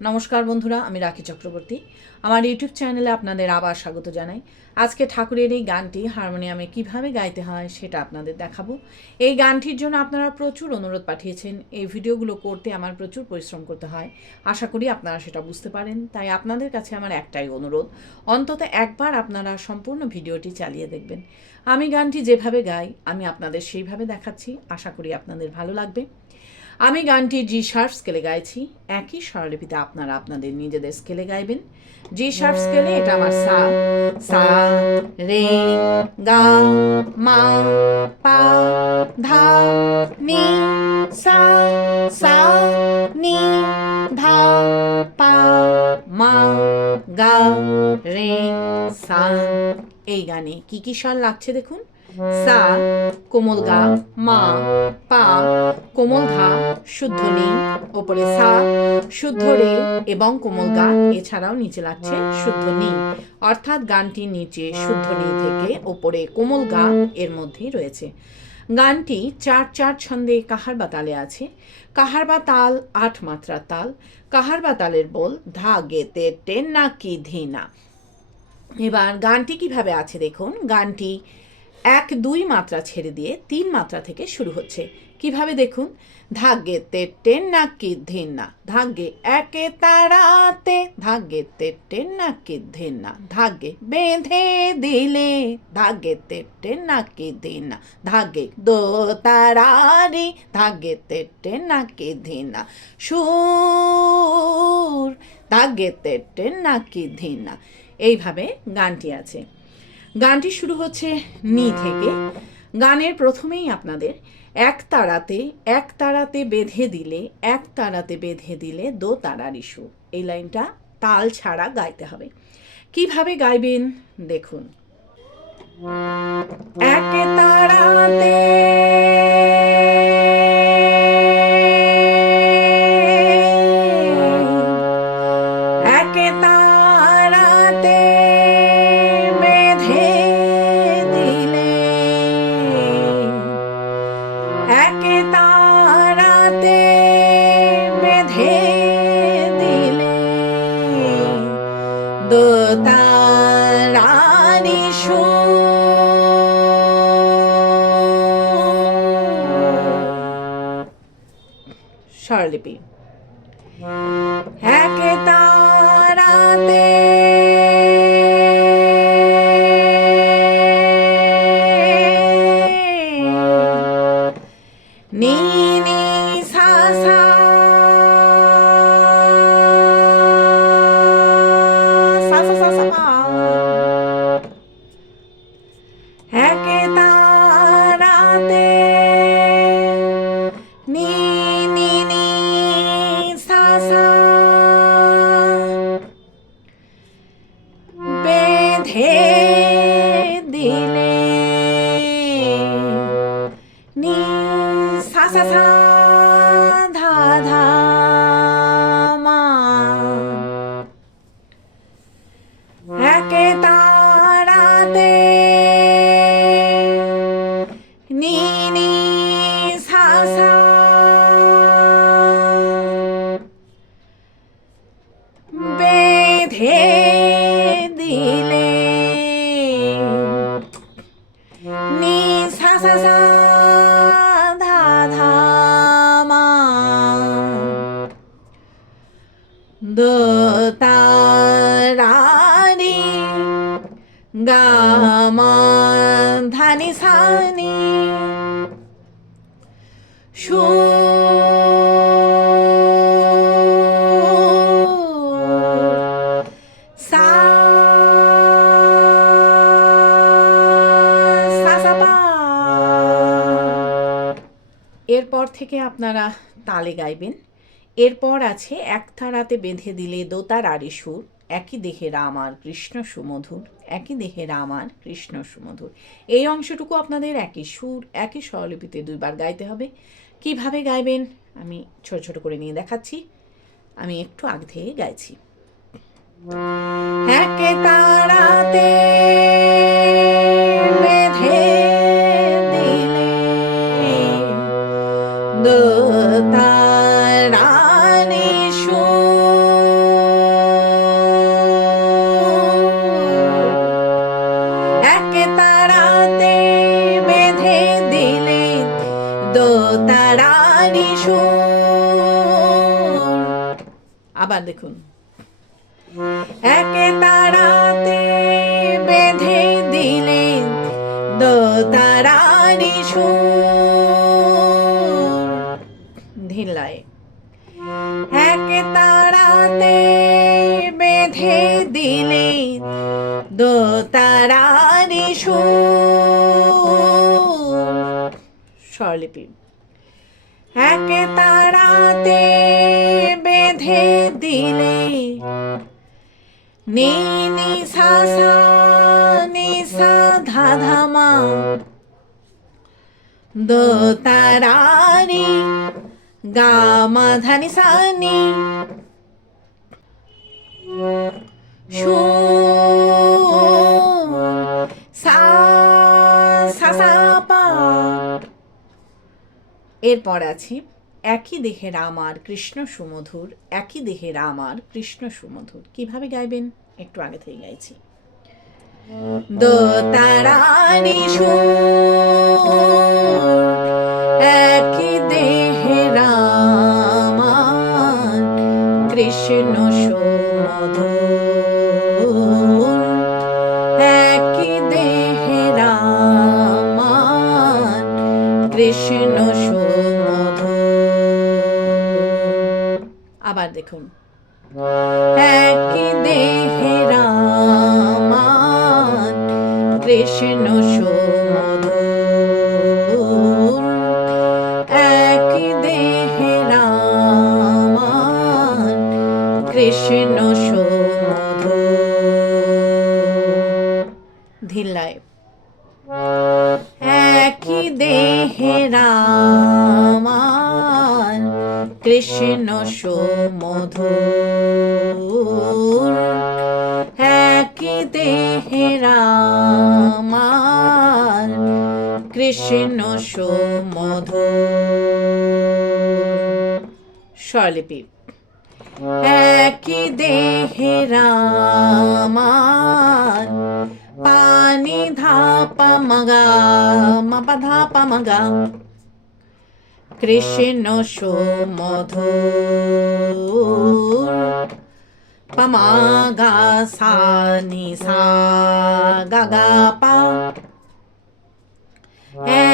নমস্কার বন্ধুরা, আমি রাখি চক্রবর্তী। আমার ইউটিউব চ্যানেলে আপনাদের আবার স্বাগত জানাই। আজকে ঠাকুরের এই গানটি হারমোনিয়ামে কিভাবে গাইতে হয় সেটা আপনাদের দেখাবো। এই গানটির জন্য আপনারা প্রচুর অনুরোধ পাঠিয়েছেন। এই ভিডিওগুলো করতে আমার প্রচুর পরিশ্রম করতে হয়। আশা করি আপনারা সেটা বুঝতে পারেন। তাই আপনাদের কাছে আমার একটাই অনুরোধ, অন্তত একবার আপনারা সম্পূর্ণ ভিডিওটি চালিয়ে দেখবেন। আমি গানটি যেভাবে গাই আমি আপনাদের সেইভাবে দেখাচ্ছি। আশা করি আপনাদের ভালো লাগবে। আমি গানটি জি শার্প স্কেলে গাইছি। একই স্বরলিপিতে আপনারা আপনাদের নিজেদের স্কেলে গাইবেন। জি শার্প স্কেলে এটা আমার সা, সা, রে, গা, মা, পা, ধা, নি, সা, সা, নি, ধা, পা, মা, গা, রে, সা। এই গানে কি কি স্বর লাগছে দেখুন। সা, কোমল গা, মা, পা, কোমল ধা, শুদ্ধ নি, ওপরে সা, শুদ্ধ রে এবং কোমল গা, এছাড়াও নিচে লাগছে শুদ্ধ নি। অর্থাৎ গানটি নিচে শুদ্ধ নি থেকে ওপরে কোমল গা এর মধ্যেই রয়েছে। গানটি 4/4 ছন্দে কাহার বা তালে আছে। কাহার বা তাল 8 মাত্রার তাল। কাহার বা তালের বল ধা গে তে টে না কি ধি না। এবার গানটি কিভাবে আছে দেখুন। গানটি 1-2 মাত্রা ছেড়ে দিয়ে 3 মাত্রা থেকে শুরু হচ্ছে। কিভাবে দেখুন। ধাগে তেটে নাকি ধিনা, ধাগে একে তারাতে, ধাগে তেটে নাকি ধিনা, ধাগে বেঁধে দিলে, ধাগে তেটে নাকি ধিনা, ধাগে দো তারারি, ধাগে তেটে নাকি ধিনা, সুর, ধাগে তেটে নাকি ধিনা। এইভাবে গানটি আছে। গানটি শুরু হচ্ছে নি থেকে। গানের প্রথমেই আপনাদের এক তারাতে বেঁধে দিলে, এক তারাতে বেঁধে দিলে দো তারারি সুর, এই লাইনটা তাল ছাড়া গাইতে হবে। কিভাবে গাইবেন দেখুন। এক তারাতে তারারি স্বরলিপি। এক তারাতে নি নি সা সা সা সা সা সা পা। এক তারাতে নি নি নি সা সা বেঁধে দিলে, নি সা সা সা ধা ধা মা। এক তারাতে নি নি সা সা বেঁধে দিলে, নি সা সা সা ধা ধা মা। দো তারারি গা মা ধা নি সা নি, সুর, সা সা সা পা। এরপর থেকে আপনারা তালে গাইবেন। এরপর আছে এক তারাতে বেঁধে দিলে দোতারারি সুর, একই দেহে রাম আর কৃষ্ণ সুমধুর, একই দেহে রাম আর কৃষ্ণ সুমধুর। এই অংশটুকু আপনাদের একই সুর একই স্বরলিপিতে 2 বার গাইতে হবে। কিভাবে গাইবেন আমি ছোট ছোট করে নিয়ে দেখাচ্ছি। আমি একটু আগ থেকে গাইছি। এক তারাতে বেঁধে দিলে দো তারারি সুর, সুর। আবার দেখুন, একে তারাতে বেঁধে দিলে দোতারারি সুর। ধিল্লায়, একে তারাতে বেঁধে দিলে দোতারারি সুর। স্বরলিপি, একে তারাতে বেঁধে দিলে নি নি সা সা নি সা ধা ধা মা দোতারারি গা মা ধা নি সা নি সুর। সা সা সা পা। এরপর আছে একই দেহে রাম আর কৃষ্ণ সুমধুর, একই দেহে রাম আর কৃষ্ণ সুমধুর। কিভাবে গাইবেন একটু আগে থেকে গাইছি। দোতারারি সুর, একই দেহে রাম আর কৃষ্ণ সুমধুর, একই দেহে রাম আর কৃষ্ণ সুমধুর। আবার দেখুন, একই দেহে রাম আর কৃষ্ণ সুমধুর, একই দেহে রাম আর কৃষ্ণ সুমধুর। ধিল্লায়, একই দেহে রাম আর কৃষ্ণ সুমধুর, একই দেহে রাম আর কৃষ্ণ সুমধুর। স্বরলিপি, একই দেহে রাম আর পানি ধাপা মগা মাপা ধাপা মগা কৃষ্ণ সুমধুর, পামা গা সা নি সা গা গা পা,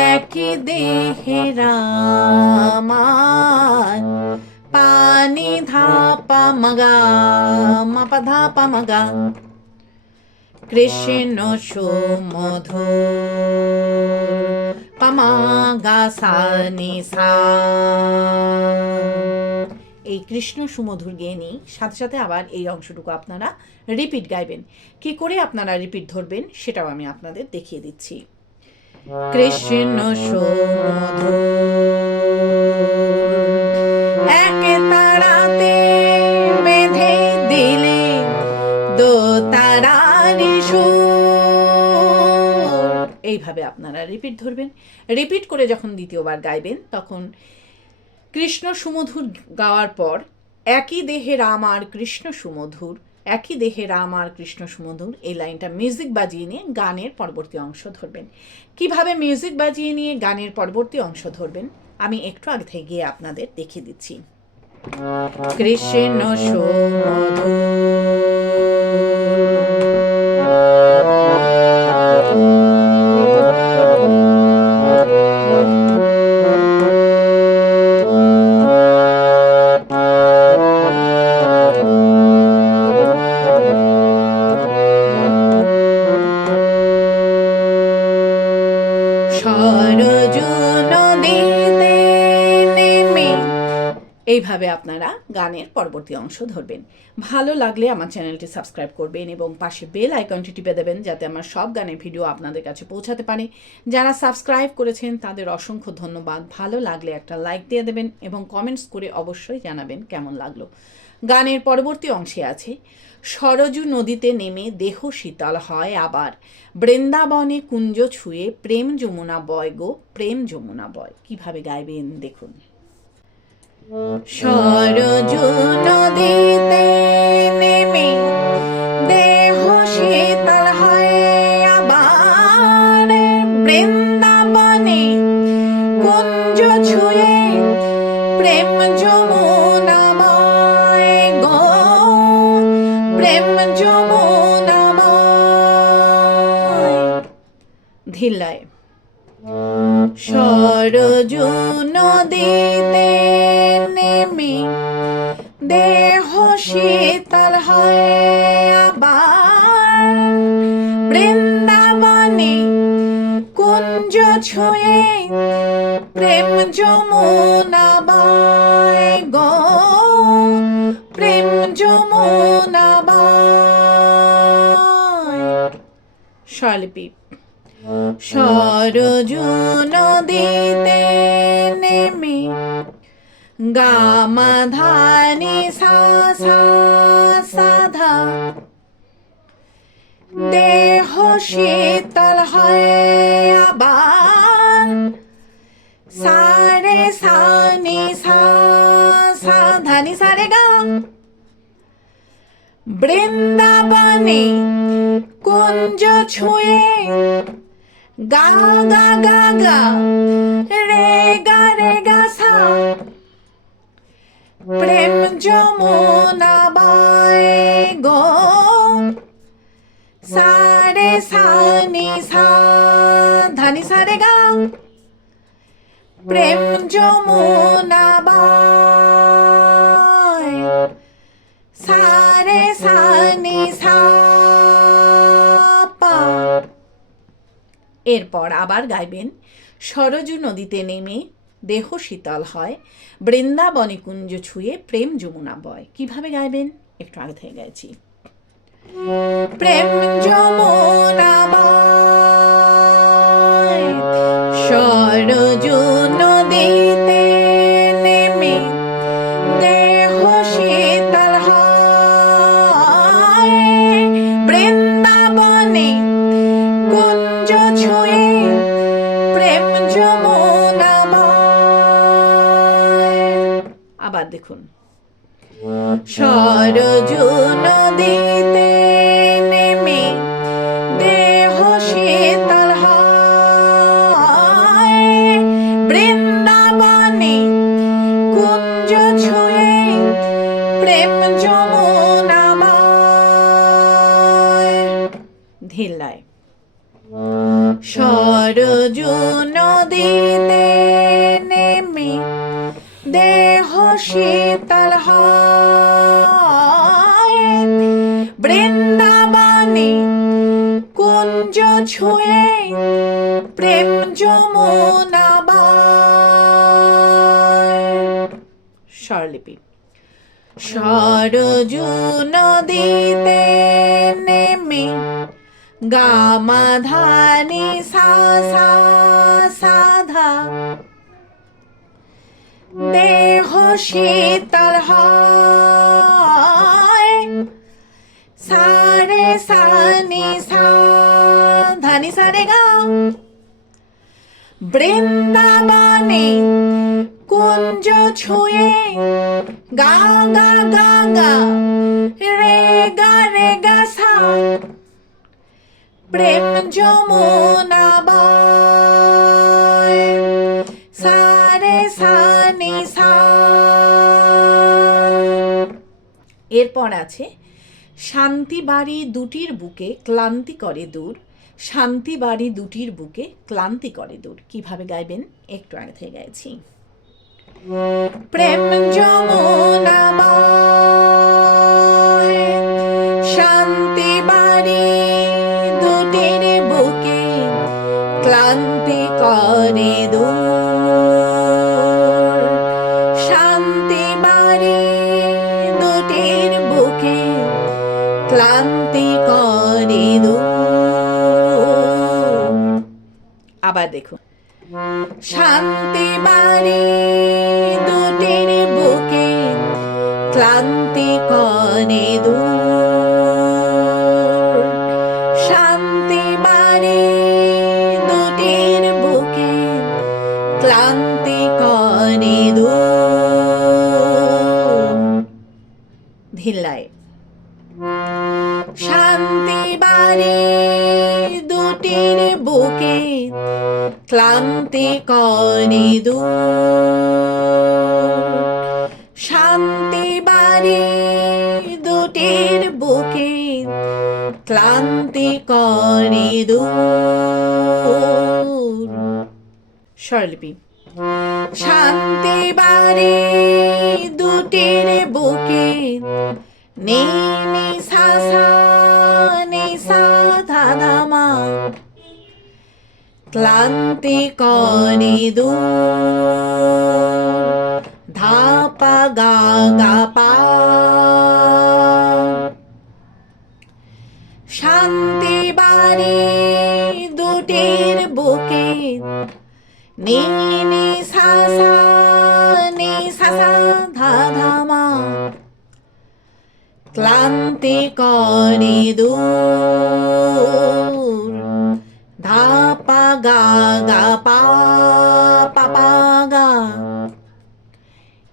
একই দেহে রাম আর পানি ধাপা মগা মাপা ধাপা মগা কৃষ্ণ সুমধুর, পামা গা সা নি সা। এই কৃষ্ণ সুমধুর গেয়ে নিই, সাথে সাথে আবার এই অংশটুকু আপনারা রিপিট গাইবেন। কি করে আপনারা রিপিট ধরবেন সেটাও আমি আপনাদের দেখিয়ে দিচ্ছি। কৃষ্ণ সুমধুর, একে তারাতে বেঁধে দিলে দোতারারি সুর। এইভাবে আপনারা রিপিট ধরবেন। রিপিট করে যখন দ্বিতীয়বার গাইবেন তখন কৃষ্ণ সুমধুর গাওয়ার পর একই দেহে রাম আর কৃষ্ণ সুমধুর, একই দেহে রাম আর কৃষ্ণ সুমধুর এই লাইনটা মিউজিক বাজিয়ে নিয়ে গানের পরবর্তী অংশ ধরবেন। কিভাবে মিউজিক বাজিয়ে নিয়ে গানের পরবর্তী অংশ ধরবেন আমি একটু আগে থেকে গিয়ে আপনাদের দেখিয়ে দিচ্ছি। কৃষ্ণ সুমধুর, এইভাবে আপনারা গানের পরবর্তী অংশ ধরবেন। ভালো লাগলে আমার চ্যানেলটি সাবস্ক্রাইব করবেন এবং পাশে বেল আইকনটি টিপে দেবেন যাতে আমার সব গানের ভিডিও আপনাদের কাছে পৌঁছাতে পারে। যারা সাবস্ক্রাইব করেছেন তাদের অসংখ্য ধন্যবাদ। ভালো লাগলে একটা লাইক দিয়ে দেবেন এবং কমেন্টস করে অবশ্যই জানাবেন কেমন লাগলো। গানের পরবর্তী অংশে আছে সরজু নদীতে নেমে দেহ শীতল হয় আবার, বৃন্দাবনে কুঞ্জ ছুঁয়ে প্রেম যমুনা বয় গো প্রেম যমুনা বয়। কিভাবে গাইবেন দেখুন। সরজু নদীতে নেমে দেহ শীতল হয় আবার, বৃন্দাবনে কুঞ্জ ছুঁয়ে প্রেম যমুনাময় গো, প্রেম যমুনাময়। ধিল্লায় সরজু নদীতে নেমে দেহ শীতল হয় আবার, বৃন্দাবনে কুঞ্জ ছুঁয়ে প্রেম যমুনাময় গো, প্রেম যমুনাময়। স্বরলিপি সরজু নদীতে নেমে গামা ধানি সা সা সাধা, দেহ শীতল হয় আবার, সারে সানি সা সা ধানি সারে গা, বৃন্দাবনে কুঞ্জ ছুঁয়ে গা গা গা গা রে গা সা, প্রেম যমুনাময় গো, সারে সানি সা ধানি সারে গা, প্রেম যমুনাময়, সারে সানি সা পা। এরপর আবার গাইবেন সরজু নদীতে নেমে দেহ শীতল হয়, বৃন্দাবনে কুঞ্জ ছুঁয়ে প্রেম যমুনা বয়। কিভাবে গাইবেন একটু আগে থেকে গাইছি। প্রেম যমুনাময় সরজু নদীতে নেমে দেহ শীতল হয়, বৃন্দাবনে কুঞ্জ ছুঁয়ে প্রেম যমুনাময়। আবার দেখুন সরজু নদীতে নেমে দেহ শীতল হয়, বৃন্দাবনে কুঞ্জ ছুঁয়ে প্রেম যমুনাময়। ধিল্লায় সরজু নদীতে নেমে দেহ শীতল হয়, বৃন্দাবনে কুঞ্জ ছুঁয়ে প্রেম যমুনাময়। স্বরলিপি সরজু নদীতে নেমে গামা ধানি সা সা সাধা, দেহ শীতল হয়, সারে সানি সা ধানি সারে গা, বৃন্দাবনে কুঞ্জ ছুঁয়ে গা গা গা গা রে গা সা, প্রেম যমুনাময়, সারে সানি সা। এরপর আছে শান্তি বাড়ি দুটির বুকে ক্লান্তি করে দূর, শান্তি বাড়ি দুটির বুকে ক্লান্তি করে দূর। কিভাবে গাইবেন একটু আগে থেকে গাইছি। প্রেম যমুনাময় শান্তি বাড়ি দুটির বুকে ক্লান্তি করে দূর, শান্তি বাড়ি দুটির বুকে ক্লান্তি করে দূর। আবার দেখুন শান্তি বাড়ি দুটির বুকে ক্লান্তি করে দূর, শান্তি বাড়ি দুটির বুকে ক্লান্তি করে দূর। ধিল্লায় শান্তি বাড়ি দুটির বুকে ক্লান্তি করে দূর। স্বরলিপি। শান্তি বাড়ি দুটির বুকে, নি নি সা সা নি সা ধা ধা মা, ক্লান্তি করে দূর ধা পা গা গা পা। শান্তি বাড়ি দুটির বুকে, নি নি সা সা ধা ধা মা, ক্লান্তি করে দূর ধা পা গা গা পা পা পা গা।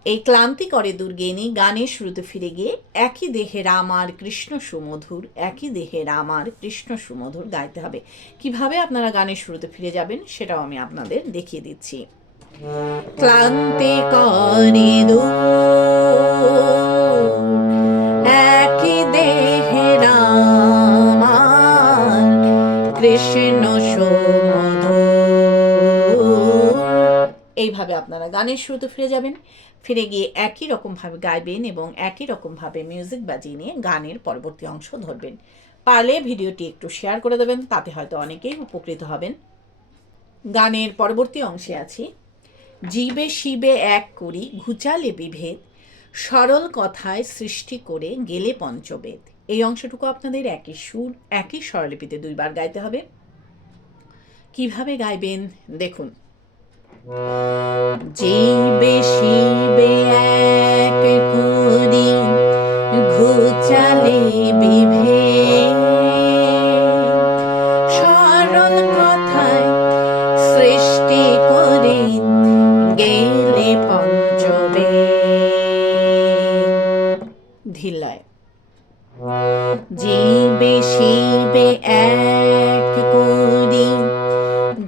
এই ক্লান্তি করে দূর গেয়ে গানের শুরুতে ফিরে গিয়ে একই দেহে রাম আর কৃষ্ণ সুমধুর, একই দেহে রাম আর কৃষ্ণ সুমধুর গাইতে হবে। কিভাবে আপনারা গানের শুরুতে ফিরে যাবেন সেটাও আমি আপনাদের দেখিয়ে দিচ্ছি। ক্লান্তি করে দূর একই দেহে রাম আর কৃষ্ণ সুমধুর। এইভাবে আপনারা গানের শুরুতে ফিরে যাবেন, ফিরে গিয়ে একই রকমভাবে গাইবেন এবং একই রকমভাবে মিউজিক বাজিয়ে নিয়ে গানের পরবর্তী অংশ ধরবেন। পারলে ভিডিওটি একটু শেয়ার করে দেবেন, তাতে হয়তো অনেকেই উপকৃত হবেন। গানের পরবর্তী অংশে আছি। জীবে শিবে এক করি ঘুচালে বিভেদ, সরল কথায় সৃষ্টি করে গেলে পঞ্চবেদ। এই অংশটুকু আপনাদের একই সুর একই স্বরলিপিতে দুইবার গাইতে হবে। কিভাবে গাইবেন দেখুন। জীবে শিবে এক করি ঘুচালে বিভেদ, সরল কথায় সৃষ্টি করে গেলে পঞ্চবেদ। ধিল্লায়। জীবে শিবে এক করি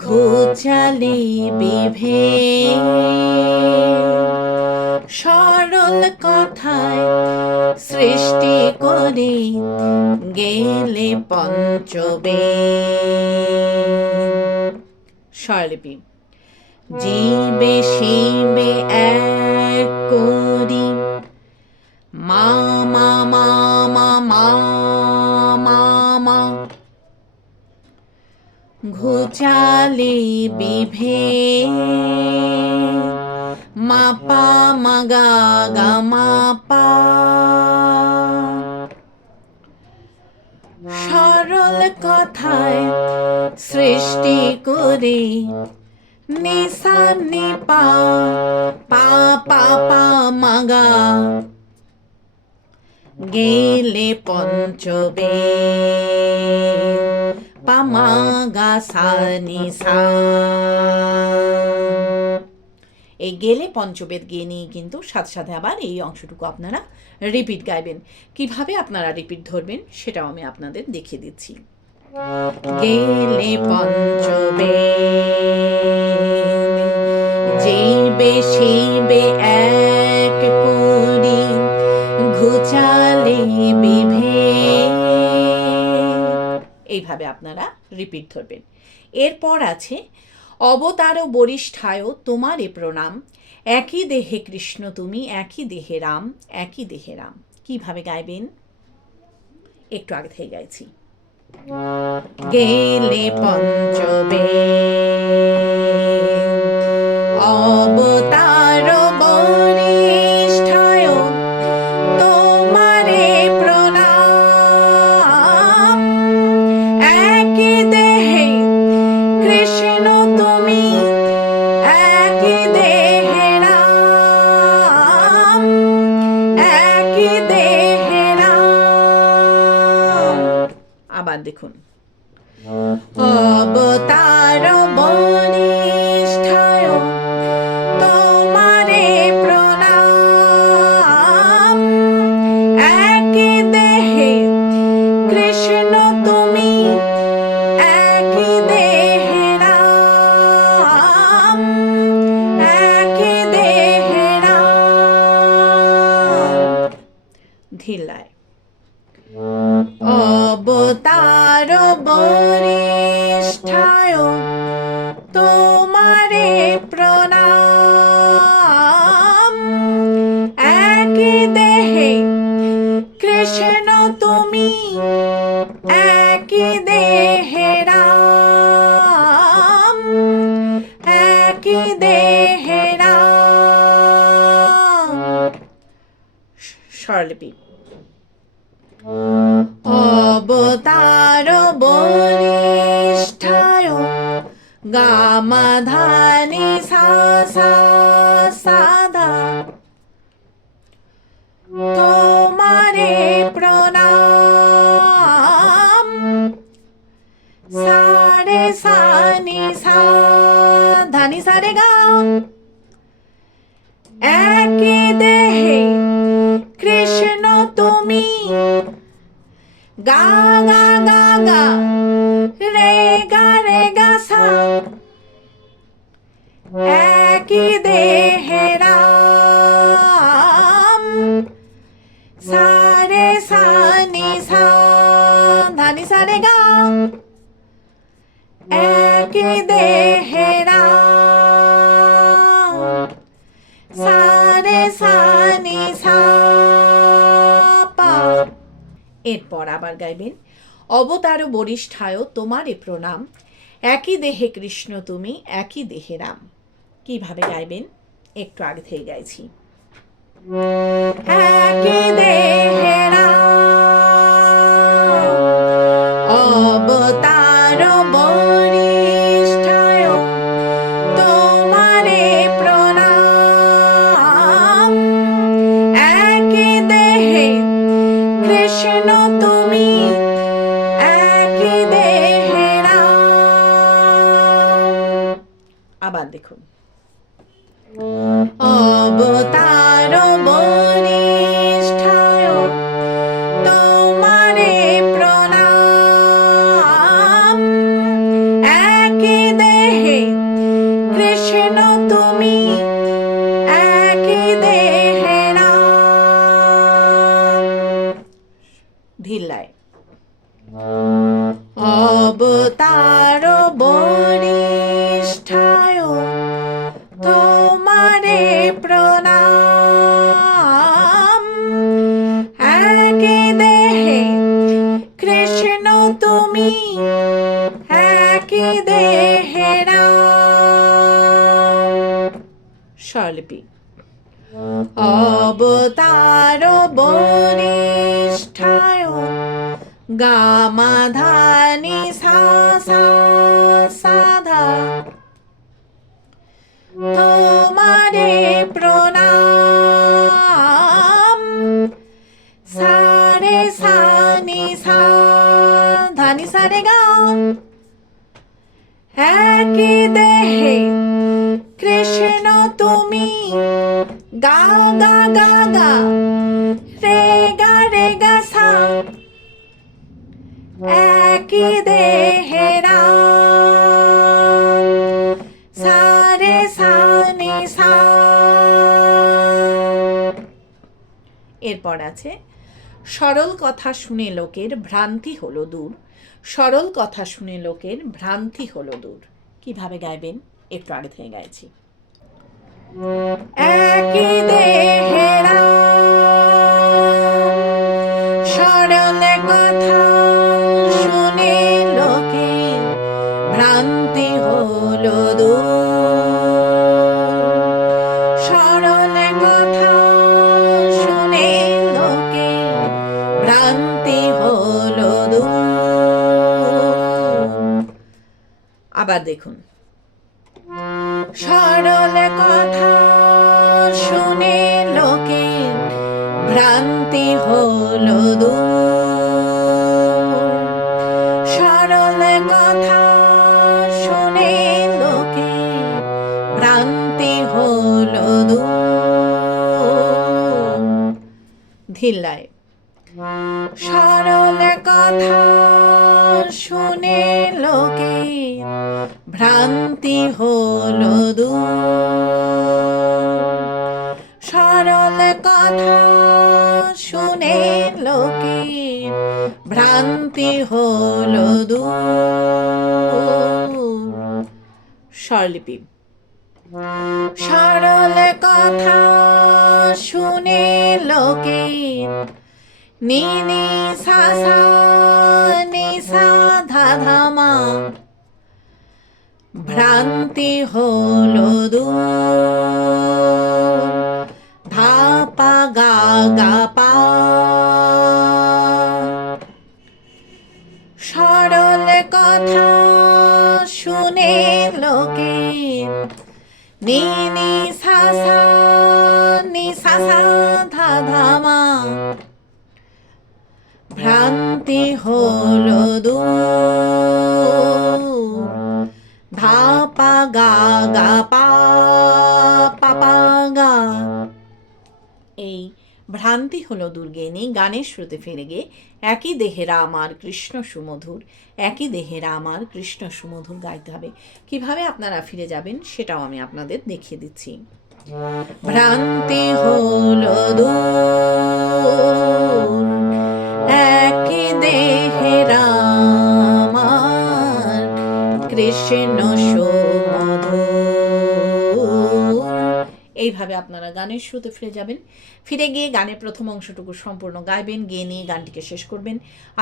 ঘুচালে বিভেদ, সরল কথায় সৃষ্টি করে গেলে পঞ্চবেদ। স্বরলিপি। জীবে শিবে এক করি মা মা মা মা মা মা মা, ঘুচালে বিভেদ মা পা মা গা গা মা পা, সরল কথায় সৃষ্টি করে নিসা নি পা পা পা পা মা গা, গেলে পঞ্চবেদ পা মা গা সা নি সা। এই গেলে পঞ্চবেদ গিয়ে নিয়ে কিন্তু সাথে সাথে আবার এই অংশটুকু আপনারা রিপিট গাইবেন। কিভাবে আপনারা রিপিট ধরবেন সেটাও আমি আপনাদের দেখিয়ে দিচ্ছি। গেলে পঞ্চবেদ জীবে শিবে এক করি ঘুচালে বিভেদ, এইভাবে আপনারা রিপিট ধরবেন। এরপর আছে অবতার বরিষ্ঠায় তোমারে প্রণাম, একই দেহে কৃষ্ণ তুমি একই দেহে রাম, একই দেহে রাম। কিভাবে গাইবেন একটু আগে থেকে গাইছি। গেলে পঞ্চবেদ অবতার বরিষ্ঠায় তোমারে প্রণাম, একই দেহে কৃষ্ণ তুমি একই দেহে রাম, একই দেহে রাম। আবার দেখুন। অবতার বরিষ্ঠায় তোমারে প্রণাম, একই দেহে কৃষ্ণ তুমি একই দেহে রাম, একই দেহে রাম। ধিল্লায়। অবতার বরিষ্ঠায় তোমারে প্রণাম। একই দেহে কৃষ্ণ তুমি, একই দেহে রাম, একই দেহে রাম। স্বরলিপি। অবতার বরিষ্ঠায় গামাধানি সা সা সাধা, তোমারে প্রণাম। সারে সানি সা ধানি সারে গা, একই দেহে কৃষ্ণ তুমি, গা গা গা গা রে গা সা, একই দেহে রাম। সারে সানি সা ধানি সারে গা, একই দেহে রাম। সারে সানি সা পা। এরপর আবার গাইবেন অবতার বরিষ্ঠায় তোমারে প্রণাম, একই দেহে কৃষ্ণ তুমি, একই দেহে রাম। কিভাবে গাইবেন একটু আগে থেকে গাইছি। একই দেহে রাম, অবতার বরিষ্ঠায় তোমারে প্রণাম। একই দেহে কৃষ্ণ তুমি, একই দেহে রাম। আবার দেখুন। অবতার বরিষ্ঠায় তোমারে প্রণাম। একই দেহে কৃষ্ণ তুমি, একই দেহে রাম। ধিল্লায়। অবতার বরিষ্ঠায় তোমারে প্রণাম। একই দেহে কৃষ্ণ তুমি, একই দেহে রাম। স্বরলিপি। অবতার বরিষ্ঠায় গামাধানি সা সা সাধা, তোমারে প্রণাম। সারে সানি সা ধানি সারে গা, একই দেহে কৃষ্ণ তুমি, গা গা গা গা রে গা সা, একই দেহে রাম। সারে সানি সা। এরপর আছে সরল কথা শুনে লোকের ভ্রান্তি হলো দূর, সরল কথা শুনে লোকের ভ্রান্তি হলো দূর। কিভাবে গাইবেন একটু আগে থেকে গাইছি। একই দেহে রাম, সরল কথা শুনে লোকের ভ্রান্তি হলো দূর। সরল কথা শুনে লোকের ভ্রান্তি হলো দূর। আবার দেখুন। সরল কথা শুনে লোকের ভ্রান্তি হলো দূর। সরল কথা শুনে লোকের ভ্রান্তি হলো দূর। ধিল্লায়। সরল কথা শুনে লোকের ভ্রান্তি হলো দূর। সরল কথা শুনে লোকের ভ্রান্তি হলো দূর। স্বরলিপি। সরল কথা শুনে লোকে নি নি সা সা নি সা ধা ধা মা, ভ্রান্তি হলো দূর ধা পা গা গা পা। সরল কথা শুনে লোকে নি নি সা সা নি সা সা ধা ধা মা, ভ্রান্তি হলো দূর ধা পা গা গা পা পা পা গা। এই ভ্রান্তি হলো দূর গেয়ে গানের শ্রুতে ফিরে গিয়ে একই দেহেরা আমার কৃষ্ণ সুমধুর, একই দেহেরা আমার কৃষ্ণ সুমধুর গাইতে হবে। কিভাবে আপনারা ফিরে যাবেন সেটাও আমি আপনাদের দেখিয়ে দিচ্ছি। ভ্রান্তি হলো দূর একই দেহেরা আমার কৃষ্ণ সুমধুর। এইভাবে আপনারা গানের শ্রুতে ফিরে যাবেন। ফিরে গিয়ে গানের প্রথম অংশটুকু সম্পূর্ণ গাইবেন, গেয়ে নিয়ে গানটিকে শেষ করবেন।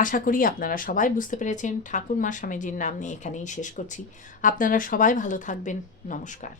আশা করি আপনারা সবাই বুঝতে পেরেছেন। ঠাকুর মা স্বামীজির নাম নিয়ে এখানেই শেষ করছি। আপনারা সবাই ভালো থাকবেন। নমস্কার।